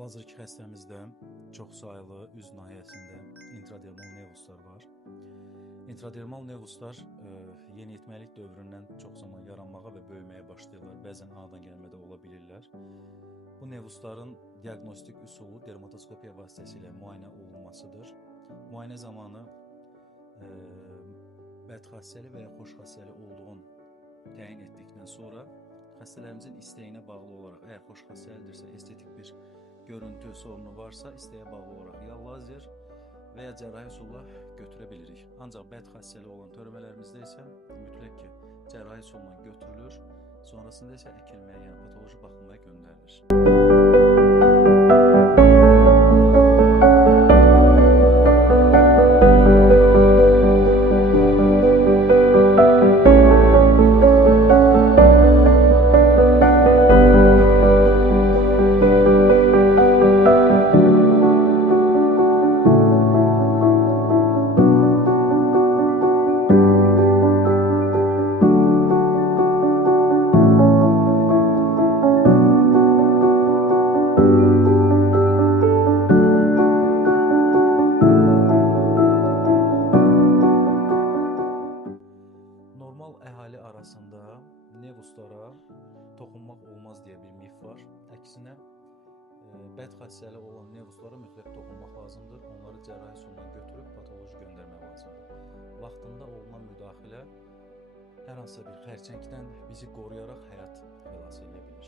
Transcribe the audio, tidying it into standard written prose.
Hal-hazırki xəstəmizdə çoxsaylı üz nahiyəsində intradermal nevuslar var. İntradermal nevuslar yeniyetməlik dövründən çox zaman yaranmağa və böyüməyə başlayırlar. Bəzən anadan gəlmə də ola bilirlər. Bu nevusların diaqnostik üsulu dermatoskopiya vasitəsilə müayinə olunmasıdır. Müayinə zamanı bədxassəli və ya xoşxassəli olduğunu təyin etdikdən sonra xəstələrimizin istəyinə bağlı olaraq, əgər xoşxassəlidirsə, estetik bir görüntü sorunu varsa, istəyə bağlı olaraq ya lazer və ya cərrahi üsulla götürə bilirik. Ancaq bədxassəli olan törəmələrimizdə isə mütləq ki, cərrahi üsulla götürülür, sonrasında isə əkilməyə, yəni patoloji baxılmaya göndərilir. Normal əhali arasında nevuslara toxunmaq olmaz deyə bir mif var. Əksinə, bədxassəli olan nevuslara mütləq toxunmaq lazımdır. Onları cərrahi üsulla götürüb patoloji göndərmək lazımdır. Vaxtında olunan müdaxilə hər hansısa bir xərçəngdən bizi qoruyaraq həyat xilas edə bilir.